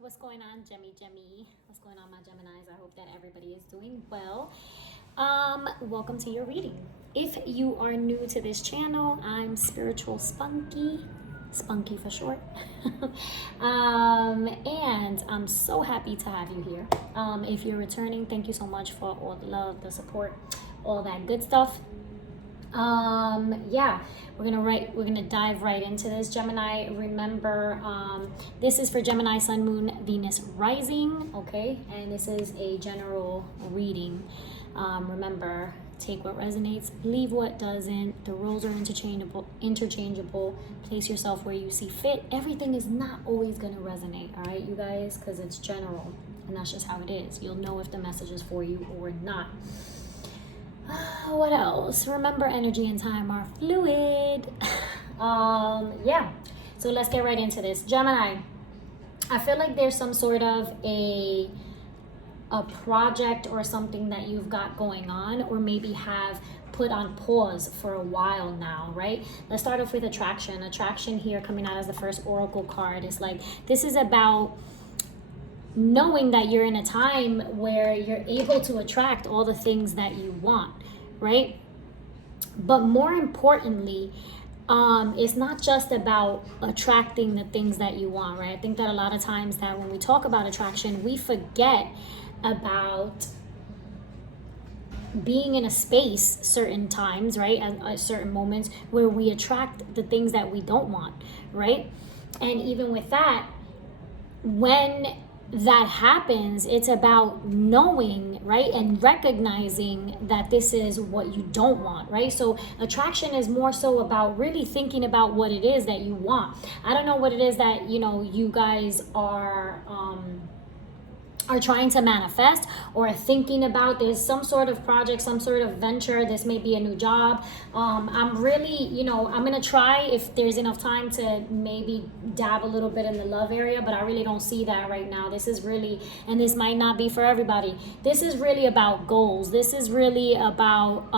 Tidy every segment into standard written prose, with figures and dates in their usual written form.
What's going on, Jemmy? What's going on, my Geminis? I hope that everybody is doing well. Welcome to your reading. If you are new to this channel, I'm SpiritualSpunky, Spunky for short. And I'm so happy to have you here. If you're returning, thank you so much for all the love, the support, all that good stuff. Yeah, we're gonna dive right into this. Gemini, remember, this is for Gemini, Sun, Moon, Venus, Rising, okay? And this is a general reading. Remember, take what resonates, leave what doesn't. The roles are interchangeable. Place yourself where you see fit. Everything is not always gonna resonate, all right, you guys, because it's general, and that's just how it is. You'll know if the message is for you or not. What else? Remember, energy and time are fluid. Yeah, so let's get right into this. Gemini, I feel like there's some sort of a project or something that you've got going on, or maybe have put on pause for a while now, right? Let's start off with attraction. Attraction here coming out as the first oracle card is like, this is about knowing that you're in a time where you're able to attract all the things that you want, right? But more importantly, it's not just about attracting the things that you want, right? I think that a lot of times that when we talk about attraction, we forget about being in a space certain times, right? At certain moments where we attract the things that we don't want, right? And even with that, when that happens, it's about knowing, right, and recognizing that this is what you don't want, right? So attraction is more so about really thinking about what it is that you want. I don't know what it is that, you know, you guys are trying to manifest or thinking about. There's some sort of project, some sort of venture. This may be a new job. I'm really, you know, I'm gonna try, if there's enough time, to maybe dab a little bit in the love area, but I really don't see that right now. This is really, and this might not be for everybody, this is really about goals. This is really about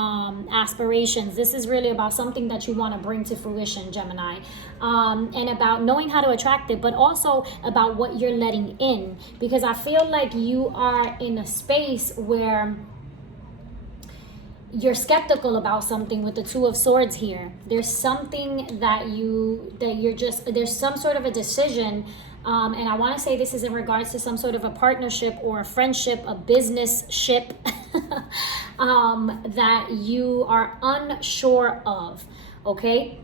aspirations. This is really about something that you want to bring to fruition, Gemini, and about knowing how to attract it, but also about what you're letting in, because I feel like you are in a space where you're skeptical about something with the Two of Swords here. There's something there's some sort of a decision, and I want to say this is in regards to some sort of a partnership or a friendship, a business ship, that you are unsure of, okay?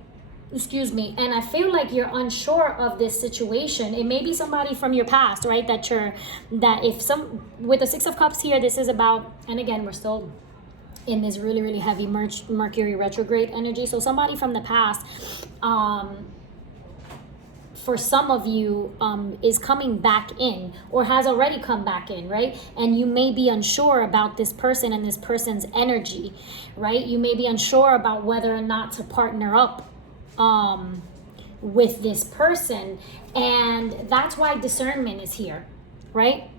Excuse me. And I feel like you're unsure of this situation. It may be somebody from your past, right? With the Six of Cups here, this is about, and again, we're still in this really, really heavy Mercury retrograde energy. So somebody from the past, for some of you, is coming back in, or has already come back in, right? And you may be unsure about this person and this person's energy, right? You may be unsure about whether or not to partner up with this person, and that's why discernment is here, right?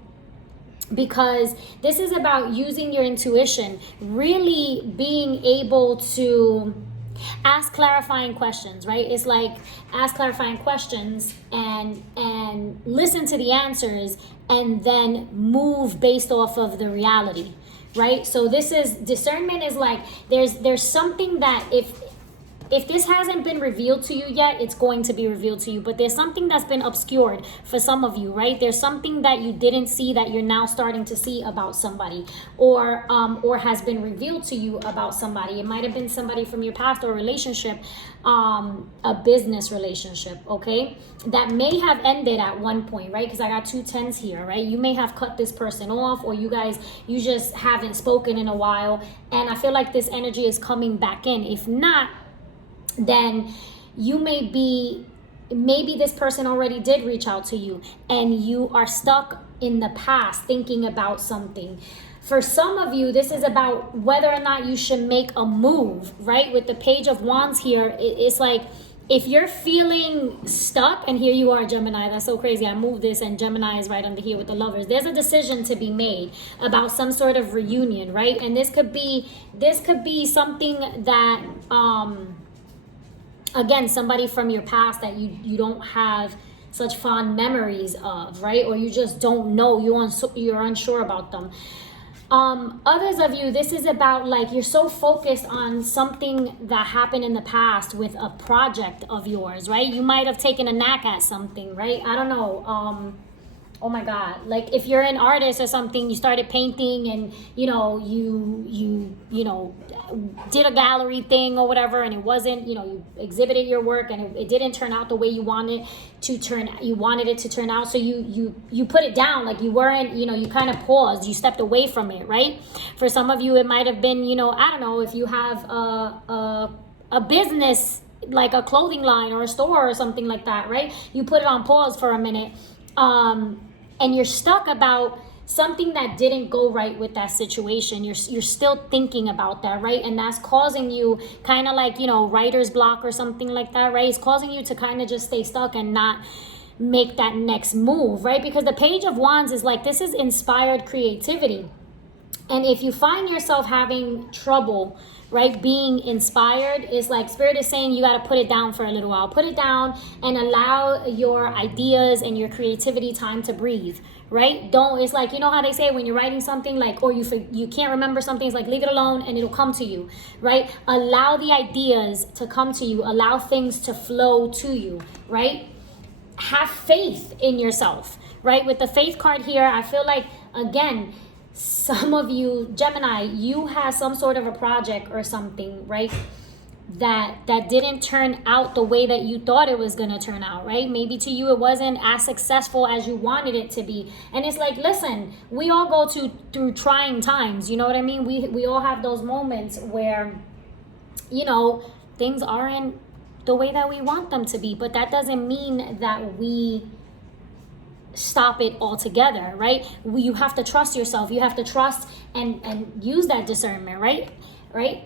Because this is about using your intuition, really being able to ask clarifying questions, right? It's like, ask clarifying questions and listen to the answers, and then move based off of the reality, right? So this is discernment, is like, there's something that if this hasn't been revealed to you yet, it's going to be revealed to you. But there's something that's been obscured for some of you, right? There's something that you didn't see that you're now starting to see about somebody, or has been revealed to you about somebody. It might have been somebody from your past, or a relationship, a business relationship, okay? That may have ended at one point, right? Because I got 2 10s here, right? You may have cut this person off, or you just haven't spoken in a while. And I feel like this energy is coming back in. If not, then you maybe this person already did reach out to you, and you are stuck in the past thinking about something. For some of you, this is about whether or not you should make a move, right? With the Page of Wands here, it's like, if you're feeling stuck, and here you are, Gemini, that's so crazy. I moved this and Gemini is right under here with the Lovers. There's a decision to be made about some sort of reunion, right? And this could be something that, again, somebody from your past that you don't have such fond memories of, right? Or you just don't know, you're unsure about them. Others of you, this is about like you're so focused on something that happened in the past with a project of yours, right? You might have taken a knack at something, right? I don't know. Oh my God, like if you're an artist or something, you started painting and you did a gallery thing or whatever, and it wasn't, you exhibited your work and it didn't turn out the way you wanted it to turn out. So you put it down, like you weren't, you kind of paused, you stepped away from it, right? For some of you, it might have been, I don't know, if you have a business, like a clothing line or a store or something like that, right? You put it on pause for a minute. And you're stuck about something that didn't go right with that situation. You're still thinking about that, right? And that's causing you kind of like, writer's block or something like that, right? It's causing you to kind of just stay stuck and not make that next move, right? Because the Page of Wands is like, this is inspired creativity. And if you find yourself having trouble, right, being inspired, is like Spirit is saying you got to put it down for a little while. Put it down and allow your ideas and your creativity time to breathe, right? It's like, how they say when you're writing something, like, or you can't remember something, it's like leave it alone and it'll come to you, right? Allow the ideas to come to you. Allow things to flow to you, right? Have faith in yourself, right? With the faith card here, I feel like, again, some of you, Gemini, you have some sort of a project or something, right? That didn't turn out the way that you thought it was going to turn out, right? Maybe to you it wasn't as successful as you wanted it to be. And it's like, listen, we all go through trying times, you know what I mean? We all have those moments where, things aren't the way that we want them to be. But that doesn't mean that we stop it altogether, right? You have to trust yourself. You have to trust and use that discernment, right?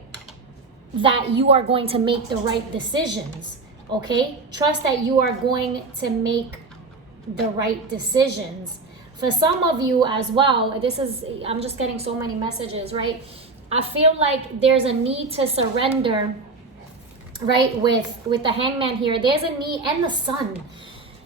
That you are going to make the right decisions, okay? Trust that you are going to make the right decisions. For some of you as well, I'm just getting so many messages, right? I feel like there's a need to surrender, right? With the Hangman here, there's a need, and the Sun.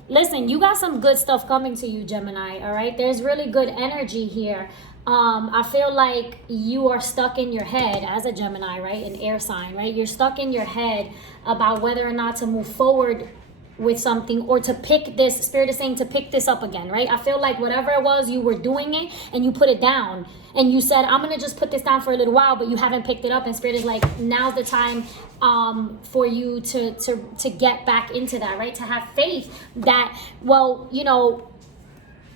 Listen, you got some good stuff coming to you, Gemini, all right? There's really good energy here. I feel like you are stuck in your head as a Gemini, right? An air sign, right? You're stuck in your head about whether or not to move forward with something or to pick this. Spirit is saying to pick this up again, right? I feel like whatever it was, you were doing it and you put it down and you said, I'm going to just put this down for a little while, but you haven't picked it up. And Spirit is like, now's the time for you to get back into that, right? To have faith that, well,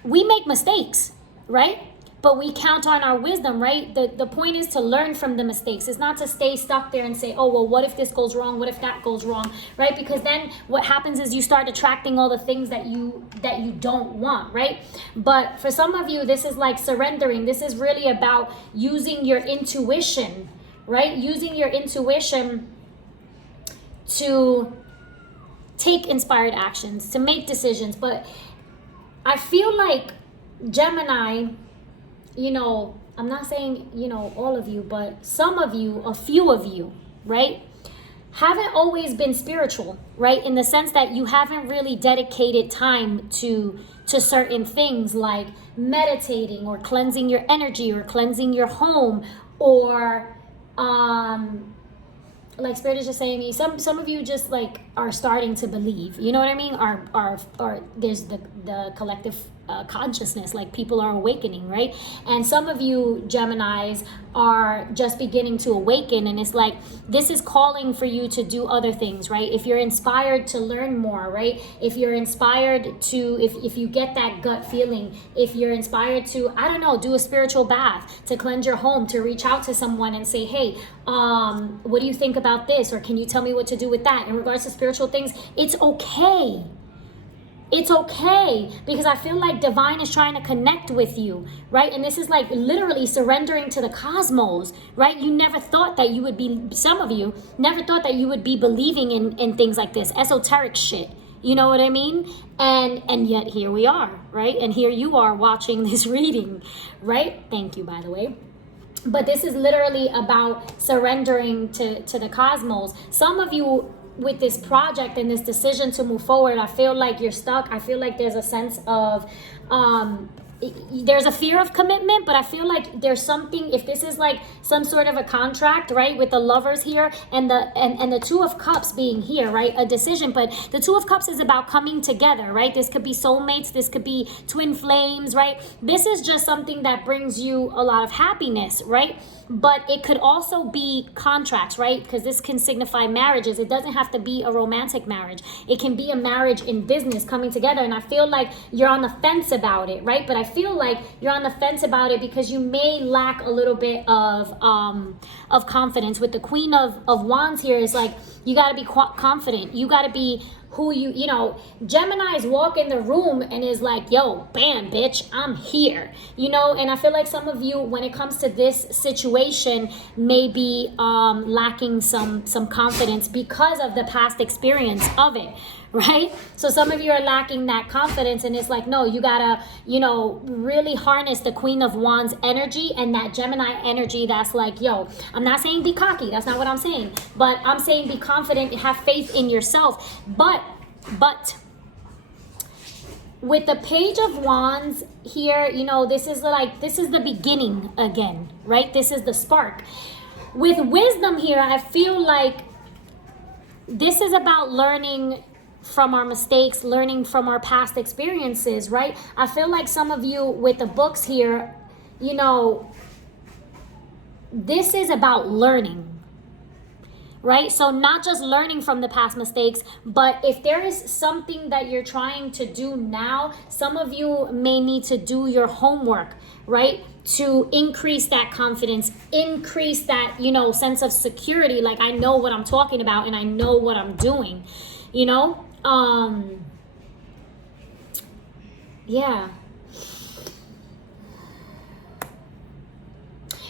we make mistakes, right? But we count on our wisdom, right? The point is to learn from the mistakes. It's not to stay stuck there and say, oh, well, what if this goes wrong? What if that goes wrong, right? Because then what happens is you start attracting all the things that you don't want, right? But for some of you, this is like surrendering. This is really about using your intuition, right? Using your intuition to take inspired actions, to make decisions. But I feel like Gemini, I'm not saying, all of you, but some of you, a few of you, right, haven't always been spiritual, right? In the sense that you haven't really dedicated time to certain things like meditating or cleansing your energy or cleansing your home or, like Spirit is just saying, some of you just like are starting to believe, you know what I mean? Are there's the collective consciousness, like people are awakening, right? And some of you Geminis are just beginning to awaken, and it's like this is calling for you to do other things, right? If you're inspired to learn more, right? If you're inspired to, if you get that gut feeling, if you're inspired to, I don't know, do a spiritual bath, to cleanse your home, to reach out to someone and say, hey, what do you think about this? Or can you tell me what to do with that? In regards to spiritual things, it's okay. It's okay, because I feel like divine is trying to connect with you, right? And this is like literally surrendering to the cosmos, right? You never thought that you would be, some of you never thought that you would be believing in things like this, esoteric shit. You know what I mean? And yet here we are, right? And here you are watching this reading, right? Thank you, by the way. But this is literally about surrendering to the cosmos. Some of you with this project and this decision to move forward, I feel like you're stuck. I feel like there's a sense of there's a fear of commitment, but I feel like there's something, if this is like some sort of a contract, right, with the Lovers here and the Two of Cups being here, right, a decision. But the Two of Cups is about coming together, right? This could be soulmates, this could be twin flames, right? This is just something that brings you a lot of happiness, right? But it could also be contracts, right? Because this can signify marriages. It doesn't have to be a romantic marriage. It can be a marriage in business coming together. And I feel like you're on the fence about it, right? But I feel like you're on the fence about it because you may lack a little bit of confidence. With the Queen of Wands here is like, you got to be confident. You got to be who you know, Geminis walk in the room and is like, yo, bam, bitch, I'm here, you know. And I feel like some of you, when it comes to this situation, may be lacking some confidence because of the past experience of it, right? So some of you are lacking that confidence, and it's like, no, you gotta, you know, really harness the Queen of Wands energy and that Gemini energy that's like, yo, I'm not saying be cocky, that's not what I'm saying, but I'm saying be confident, have faith in yourself. But with the Page of Wands here, you know, this is the beginning again, right? This is the spark. With Wisdom here, I feel like this is about learning from our mistakes, learning from our past experiences, right? I feel like some of you with the books here, you know, this is about learning, right? So not just learning from the past mistakes, but if there is something that you're trying to do now, some of you may need to do your homework, right? To increase that confidence, increase that, you know, sense of security. Like, I know what I'm talking about and I know what I'm doing, you know? Yeah.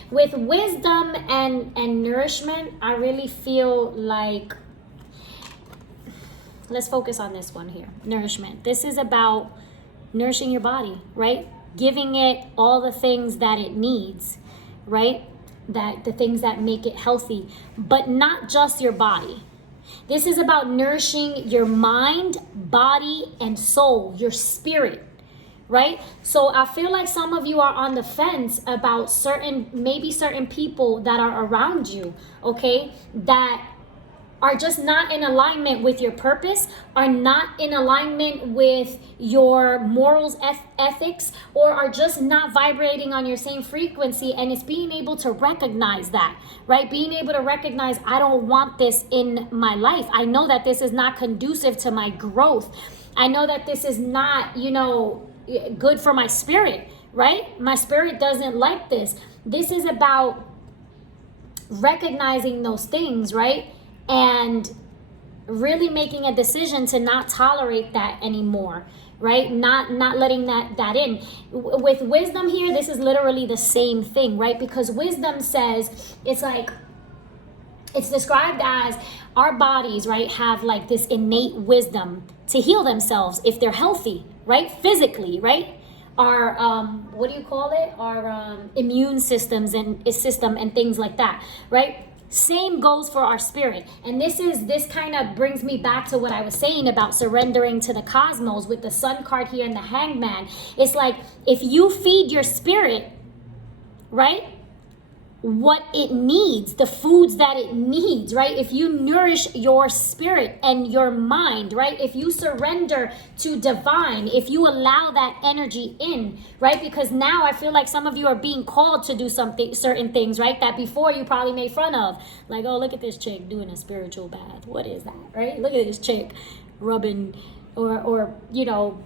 With Wisdom and Nourishment, I really feel like, let's focus on this one here. Nourishment. This is about nourishing your body, right? Giving it all the things that it needs, right? That the things that make it healthy, but not just your body. This is about nourishing your mind, body, and soul, your spirit, right? So I feel like some of you are on the fence about maybe certain people that are around you, okay, that are just not in alignment with your purpose, are not in alignment with your morals, ethics, or are just not vibrating on your same frequency. And it's being able to recognize that, right? Being able to recognize, I don't want this in my life. I know that this is not conducive to my growth. I know that this is not, you know, good for my spirit, right? My spirit doesn't like this. This is about recognizing those things, right? And really making a decision to not tolerate that anymore, right? Not letting that in. With Wisdom here, this is literally the same thing, right? Because Wisdom says, it's like, it's described as our bodies, right, have like this innate wisdom to heal themselves if they're healthy, right? Physically, right? Our, what do you call it? Our immune system and things like that, right? Same goes for our spirit. And this kind of brings me back to what I was saying about surrendering to the cosmos with the Sun card here and the Hangman. It's like, if you feed your spirit, right, what it needs, the foods that it needs, right? If you nourish your spirit and your mind, right? If you surrender to divine, if you allow that energy in, right? Because now I feel like some of you are being called to do certain things, right? That before you probably made fun of. Like, oh, look at this chick doing a spiritual bath. What is that, right? Look at this chick rubbing or you know,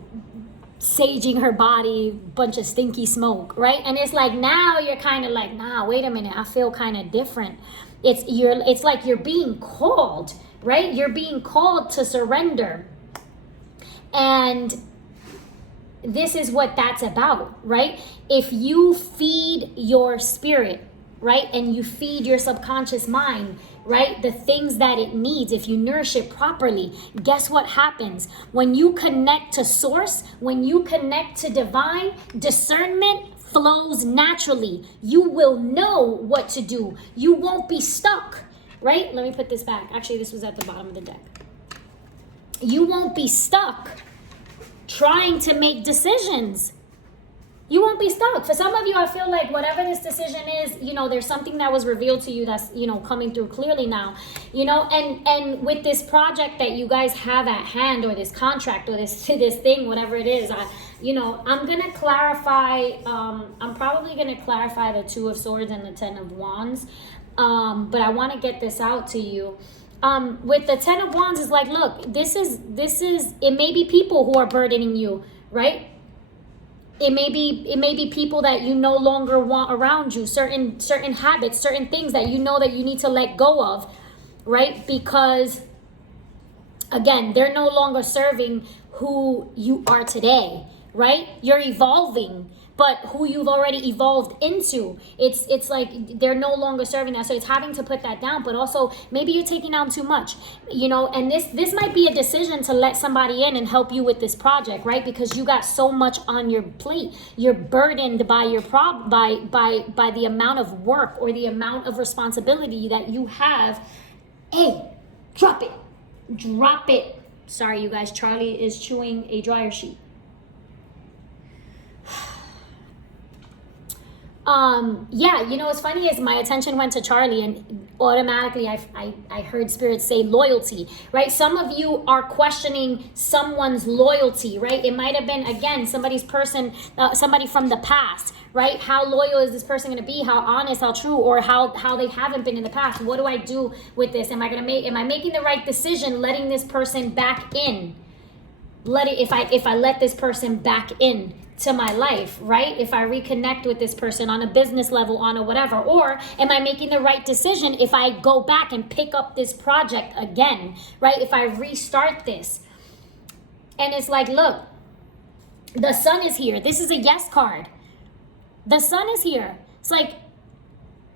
saging her body, bunch of stinky smoke, right? And it's like, now you're kind of like, nah, wait a minute, I feel kind of different. It's like you're being called, right? You're being called to surrender. And this is what that's about, right? If you feed your spirit, right, and you feed your subconscious mind, right, the things that it needs, if you nourish it properly, guess what happens? When you connect to source, when you connect to divine, discernment flows naturally. You will know what to do. You won't be stuck, right? Let me put this back. Actually, this was at the bottom of the deck. you won't be stuck trying to make decisions. You won't be stuck. For some of you, I feel like whatever this decision is, you know, there's something that was revealed to you that's, you know, coming through clearly now, you know, and with this project that you guys have at hand, or this contract, or this thing, whatever it is, you know, I'm going to clarify, I'm probably going to clarify the Two of Swords and the Ten of Wands, but I want to get this out to you. With the Ten of Wands, is like, look, this is, it may be people who are burdening you, right? It may be people that you no longer want around you, certain habits, certain things that you know that you need to let go of, right? Because again, they're no longer serving who you are today, right? You're evolving, but who you've already evolved into, it's like they're no longer serving that. So it's having to put that down, but also maybe you're taking on too much, you know, and this might be a decision to let somebody in and help you with this project, right? Because you got so much on your plate. You're burdened by your by the amount of work or the amount of responsibility that you have. Hey, drop it. Sorry, you guys, Charlie is chewing a dryer sheet. Yeah, you know, what's funny is my attention went to Charlie, and automatically I heard Spirit say loyalty, right? Some of you are questioning someone's loyalty, right? It might have been, again, somebody from the past, right? How loyal is this person going to be? How honest, how true, or how they haven't been in the past? What do I do with this? Am I making the right decision letting this person back in? If I let this person back in to my life, right? If I reconnect with this person on a business level, on a whatever, or am I making the right decision if I go back and pick up this project again, right? If I restart this. And it's like, look, the sun is here. This is a yes card. The sun is here. It's like,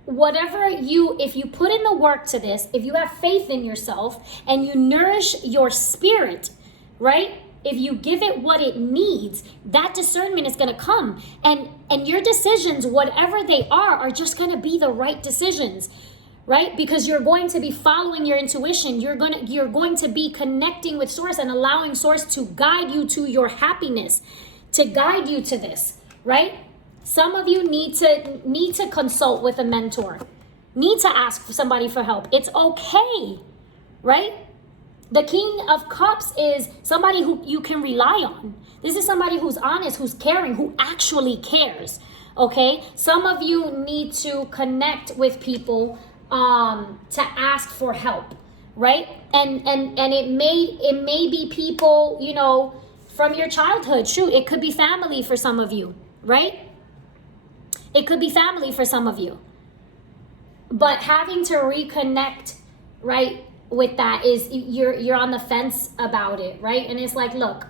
if you put in the work to this, if you have faith in yourself and you nourish your spirit, right? If you give it what it needs, that discernment is going to come. And your decisions, whatever they are just going to be the right decisions, right? Because you're going to be following your intuition. You're going to be connecting with Source and allowing Source to guide you to your happiness, to guide you to this, right? Some of you need to consult with a mentor, need to ask somebody for help. It's okay, right? The King of Cups is somebody who you can rely on. This is somebody who's honest, who's caring, who actually cares, okay? Some of you need to connect with people to ask for help, right? And it may be people, you know, from your childhood. Shoot, it could be family for some of you, right? It could be family for some of you. But having to reconnect, right, with that is you're on the fence about it, right? And it's like, look,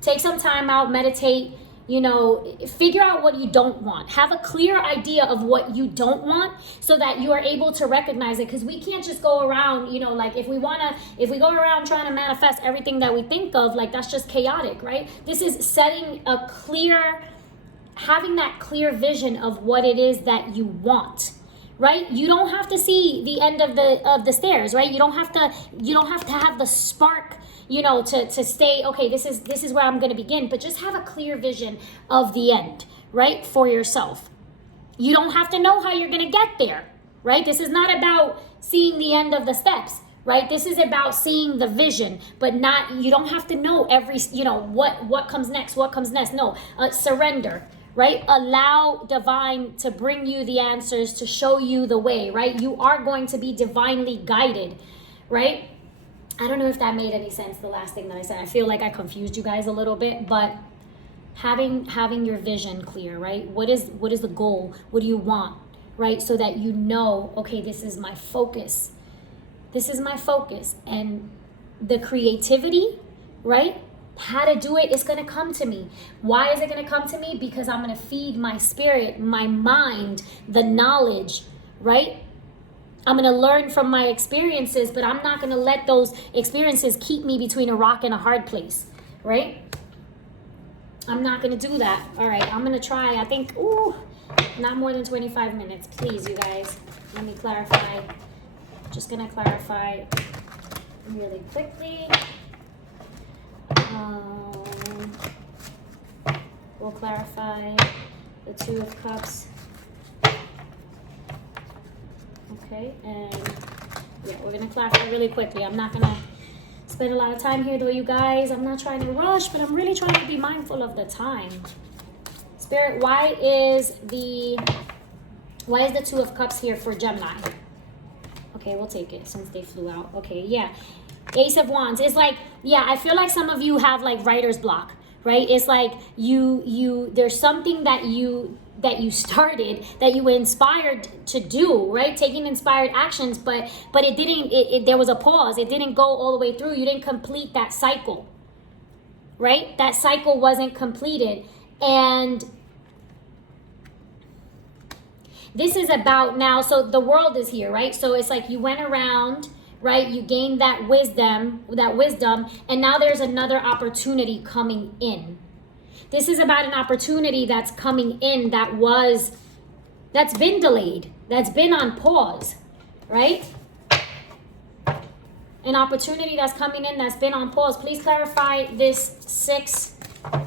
take some time out, meditate, you know, figure out what you don't want. Have a clear idea of what you don't want so that you are able to recognize it. Because we can't just go around, you know, like if we go around trying to manifest everything that we think of, like that's just chaotic, right? This is having that clear vision of what it is that you want. Right? You don't have to see the end of the stairs, right? You don't have to have the spark, you know, to stay, okay, this is where I'm going to begin, but just have a clear vision of the end, right? For yourself. You don't have to know how you're going to get there, right? This is not about seeing the end of the steps, right? This is about seeing the vision, but you don't have to know what comes next. No, surrender. Right? Allow divine to bring you the answers, to show you the way, right? You are going to be divinely guided, right? I don't know if that made any sense, the last thing that I said. I feel like I confused you guys a little bit, but having your vision clear, right? What is the goal? What do you want, right? So that you know, okay, this is my focus. This is my focus. And the creativity, right? How to do it is going to come to me. Why is it going to come to me? Because I'm going to feed my spirit, my mind, the knowledge, right? I'm going to learn from my experiences, but I'm not going to let those experiences keep me between a rock and a hard place, right? I'm not going to do that. All right, I'm going to try, I think, not more than 25 minutes. Please, you guys, let me clarify. Just going to clarify really quickly. We'll clarify the Two of Cups. Okay, and yeah, we're gonna clarify really quickly. I'm not gonna spend a lot of time here though, you guys. I'm not trying to rush, but I'm really trying to be mindful of the time. Spirit, why is the Two of Cups here for Gemini? Okay, we'll take it since they flew out. Okay, yeah. Ace of Wands. It's like, yeah, I feel like some of you have like writer's block, right? It's like there's something that you started, that you were inspired to do, right? Taking inspired actions, but it didn't, there was a pause. It didn't go all the way through. You didn't complete that cycle, right? That cycle wasn't completed. And this is about now, so the world is here, right? So it's like you went around, right? You gained that wisdom, and now there's another opportunity coming in. This is about an opportunity that's coming in that's been delayed, that's been on pause, right? An opportunity that's coming in that's been on pause. Please clarify this Six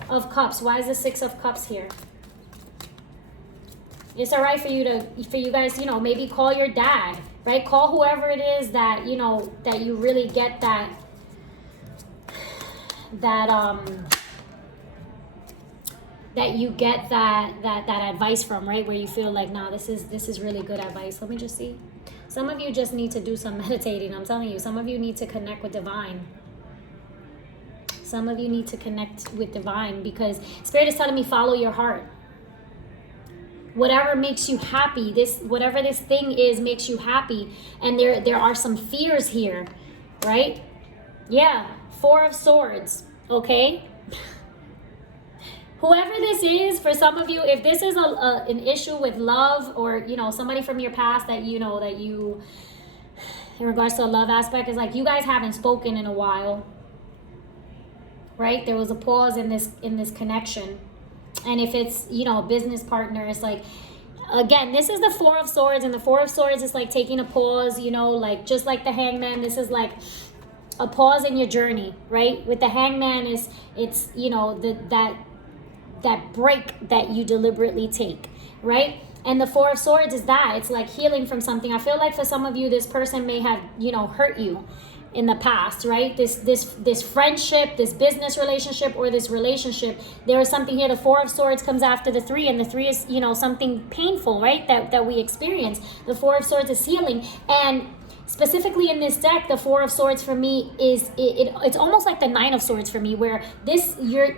of Cups. Why is the Six of Cups here? It's all right for you guys, you know, maybe call your dad, right? Call whoever it is that, you know, that you really get that you get that advice from, right? Where you feel like, nah, this is really good advice. Let me just see. Some of you just need to do some meditating. I'm telling you, some of you need to connect with divine. Some of you need to connect with divine, because Spirit is telling me follow your heart. Whatever makes you happy, whatever this thing is makes you happy. And there are some fears here, right? Yeah, Four of Swords, okay? Whoever this is, for some of you, if this is an issue with love, or, you know, somebody from your past that you know, that you, in regards to a love aspect, is like you guys haven't spoken in a while, right? There was a pause in this connection. And if it's, you know, a business partner, it's like, again, this is the Four of Swords, and the Four of Swords is like taking a pause, you know, like just like the Hangman. This is like a pause in your journey, right? With the Hangman, it's you know, that break that you deliberately take, right? And the Four of Swords is that it's like healing from something. I feel like for some of you, this person may have, you know, hurt you in the past, right? This friendship, this business relationship, or this relationship, there is something here. The Four of Swords comes after the Three, and the Three is, you know, something painful, right? That we experience. The Four of Swords is healing. And specifically in this deck, the Four of Swords for me is it's almost like the Nine of Swords for me, where this you're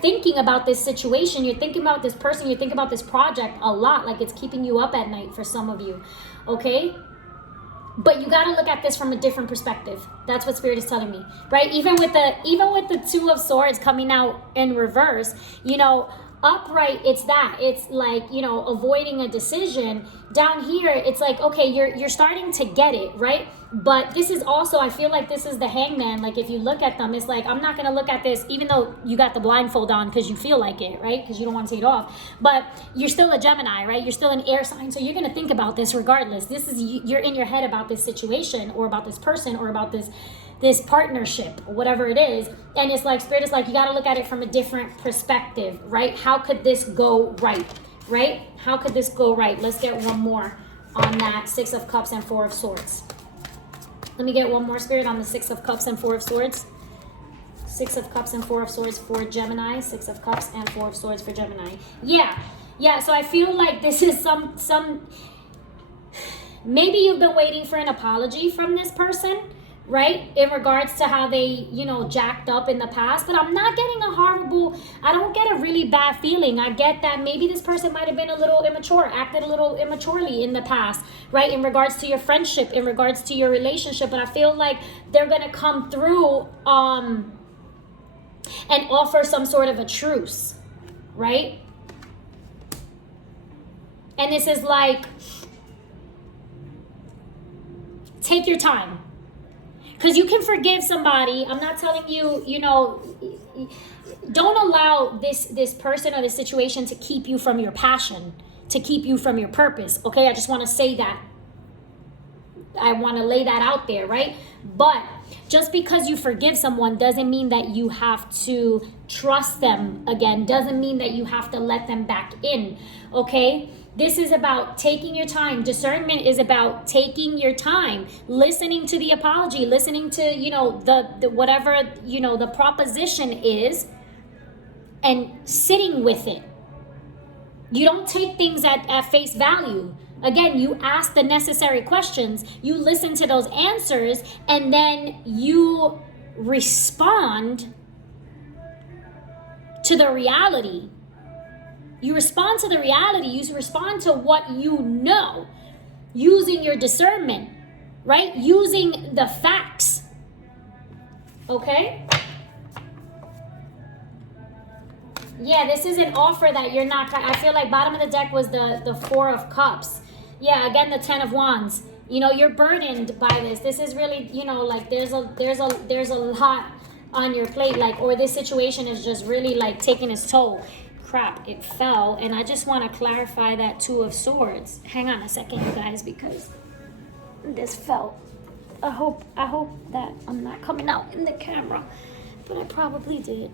thinking about this situation, you're thinking about this person, you're thinking about this project a lot, like it's keeping you up at night for some of you, okay? But you got to look at this from a different perspective. That's what Spirit is telling me, right? Even with the Two of Swords coming out in reverse, you know, upright, it's like, you know, avoiding a decision. Down here, it's like, okay, you're starting to get it, right? But this is also, I feel like this is the Hangman. Like if you look at them, it's like, I'm not going to look at this, even though you got the blindfold on because you feel like it, right? Because you don't want to take it off. But you're still a Gemini, right? You're still an air sign. So you're going to think about this regardless. You're in your head about this situation, or about this person, or about this partnership, whatever it is. And it's like, Spirit is like, you got to look at it from a different perspective, right? How could this go right? Right? How could this go right? Let's get one more on that Six of Cups and Four of Swords. Let me get one more, Spirit, on the Six of Cups and Four of Swords. Six of Cups and Four of Swords for Gemini. Six of Cups and Four of Swords for Gemini. Yeah. So I feel like this is some maybe you've been waiting for an apology from this person, right? In regards to how they, you know, jacked up in the past. But I'm not getting I don't get a really bad feeling. I get that maybe this person might have been a little immature, acted a little immaturely in the past, right? In regards to your friendship, in regards to your relationship. But I feel like they're going to come through and offer some sort of a truce, right? And this is like, take your time. Because you can forgive somebody. I'm not telling you, you know, don't allow this person or this situation to keep you from your passion, to keep you from your purpose, okay? I just want to say that. to lay that out there, right? But just because you forgive someone doesn't mean that you have to trust them again, doesn't mean that you have to let them back in, okay? This is about taking your time. Discernment is about taking your time, listening to the apology, listening to, the whatever, the proposition is, and sitting with it. You don't take things at face value. Again, you ask the necessary questions, you listen to those answers, and then you respond to the reality. You respond to the reality. You respond to what you know, using your discernment, right? Using the facts. Okay? Yeah, this is an offer that you're not, I feel like bottom of the deck was the Four of Cups. Yeah, again, the Ten of Wands. You're burdened by this. This is really, like there's a lot on your plate, like, or this situation is just really like taking its toll. Crap, it fell. And I just want to clarify that Two of Swords. Hang on a second, you guys, because this fell. I hope that I'm not coming out in the camera, but I probably did.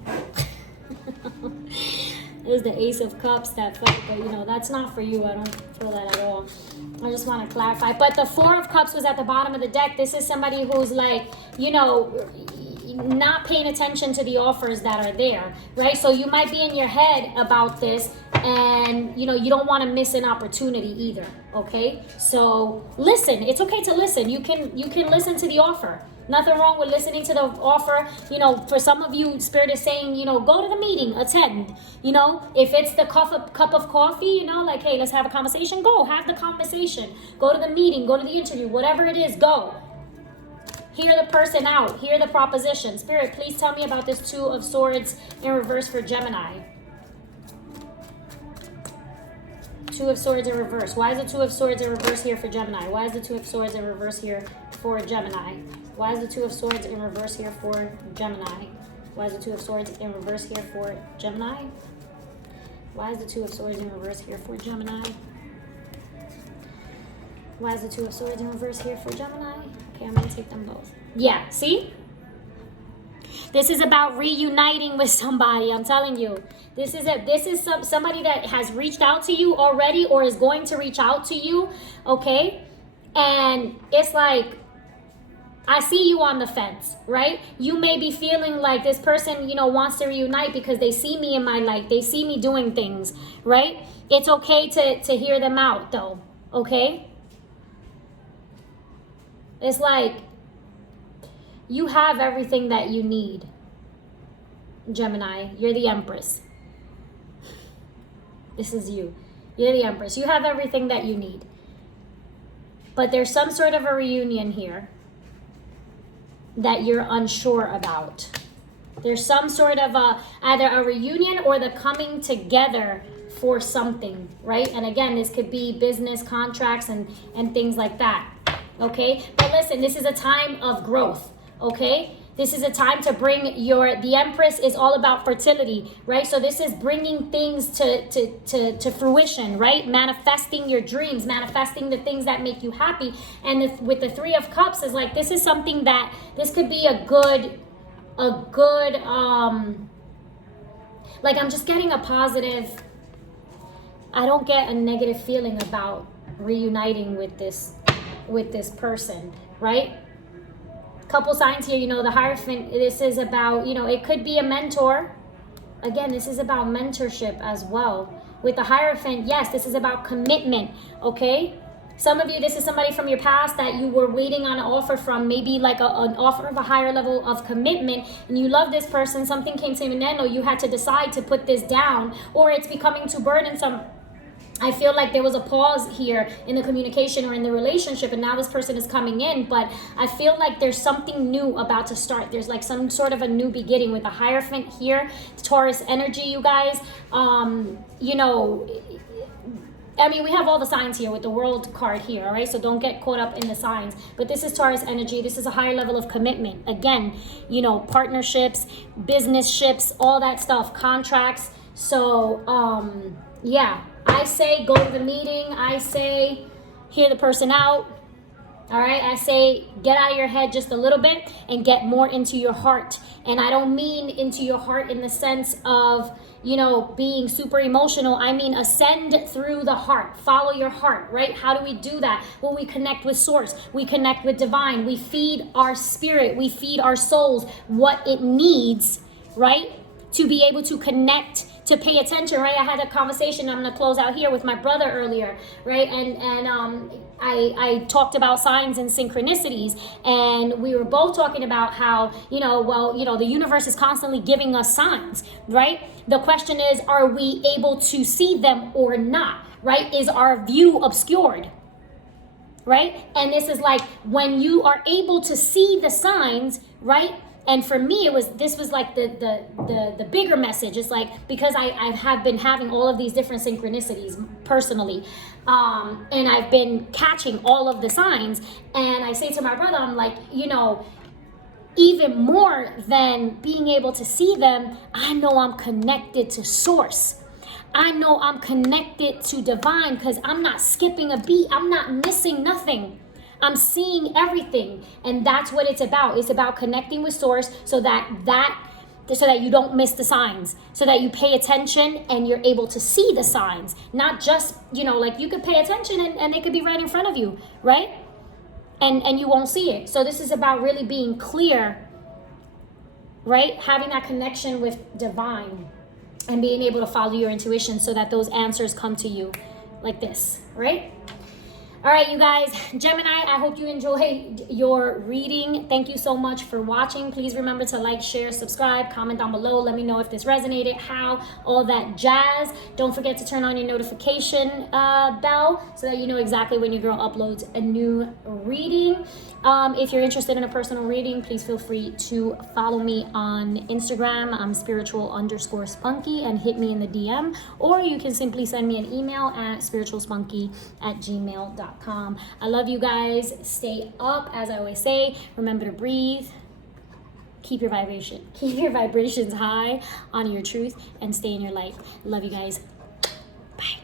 It was the Ace of Cups that fell, but that's not for you. I don't feel that at all. I just want to clarify. But the Four of Cups was at the bottom of the deck. This is somebody who's like, not paying attention to the offers that are there, right? So you might be in your head about this, and you don't want to miss an opportunity either, okay? So listen. It's okay to listen. You can listen to the offer. Nothing wrong with listening to the offer. For some of you, Spirit is saying, go to the meeting, attend. If it's the cup of coffee, like, hey, let's have a conversation, go have the conversation. Go to the meeting, go to the interview, whatever it is, go. Hear the person out, hear the proposition. Spirit, please tell me about this Two of Swords in reverse for Gemini. Two of Swords in reverse. Why is the Two of Swords in reverse here for Gemini? Why is the Two of Swords in reverse here for Gemini? Why is the Two of Swords in reverse here for Gemini? Why is the Two of Swords in reverse here for Gemini? Why is the Two of Swords in reverse here for Gemini? Why is the Two of Swords in reverse here for Gemini? Okay, I'm going to take them both. Yeah, see? This is about reuniting with somebody. I'm telling you. This is somebody that has reached out to you already or is going to reach out to you, okay? And it's like, I see you on the fence, right? You may be feeling like this person, wants to reunite because they see me in my light. They see me doing things, right? It's okay to hear them out, though, okay? It's like you have everything that you need, Gemini. You're the Empress. This is you. You're the Empress. You have everything that you need. But there's some sort of a reunion here that you're unsure about. There's some sort of either a reunion or the coming together for something, right? And again, this could be business contracts and things like that, okay? But listen, this is a time of growth, okay? This is a time to bring the Empress is all about fertility, right? So this is bringing things to fruition, right? Manifesting your dreams, manifesting the things that make you happy. And with the Three of Cups is like, this is something that, this could be a good, like I'm just getting a positive, I don't get a negative feeling about reuniting with this person, right? Couple signs here, the Hierophant, this is about, it could be a mentor. Again, this is about mentorship as well. With the Hierophant, yes, this is about commitment, okay? Some of you, this is somebody from your past that you were waiting on an offer from, maybe like an offer of a higher level of commitment, and you love this person, something came to an end, or you had to decide to put this down, or it's becoming too burdensome. I feel like there was a pause here in the communication or in the relationship, and now this person is coming in, but I feel like there's something new about to start. There's like some sort of a new beginning with the Hierophant here, Taurus energy, you guys. We have all the signs here with the World card here, all right? So don't get caught up in the signs. But this is Taurus energy. This is a higher level of commitment. Again, partnerships, business ships, all that stuff, contracts. So, yeah. I say go to the meeting. I say hear the person out. All right, I say get out of your head just a little bit and get more into your heart. And I don't mean into your heart in the sense of, you know, being super emotional. I mean ascend through the heart. Follow your heart, right? How do we do that? Well, we connect with source. We connect with divine. We feed our spirit. We feed our souls what it needs, right? To be able to connect, to pay attention, right? I had a conversation, I'm gonna close out here, with my brother earlier, right? And I talked about signs and synchronicities, and we were both talking about how, you know, well, you know, the universe is constantly giving us signs, right? The question is, are we able to see them or not, right? Is our view obscured? Right? And this is like when you are able to see the signs, right? And for me, this was like the bigger message. It's like, because I have been having all of these different synchronicities personally, and I've been catching all of the signs. And I say to my brother, I'm like, you know, even more than being able to see them, I know I'm connected to source. I know I'm connected to divine, because I'm not skipping a beat. I'm not missing nothing. I'm seeing everything. And that's what it's about. It's about connecting with source so that you don't miss the signs, so that you pay attention and you're able to see the signs. Not just, you know, like you could pay attention and they could be right in front of you, right? And you won't see it. So this is about really being clear, right? Having that connection with divine and being able to follow your intuition so that those answers come to you like this, right? All right, you guys, Gemini, I hope you enjoyed your reading. Thank you so much for watching. Please remember to like, share, subscribe, comment down below. Let me know if this resonated, how, all that jazz. Don't forget to turn on your notification bell so that you know exactly when your girl uploads a new reading. If you're interested in a personal reading, please feel free to follow me on Instagram. I'm spiritual_spunky, and hit me in the DM. Or you can simply send me an email at spiritualspunky@gmail.com. I love you guys. Stay up, as I always say. Remember to breathe. Keep your vibrations high. Honor your truth and stay in your light. Love you guys. Bye.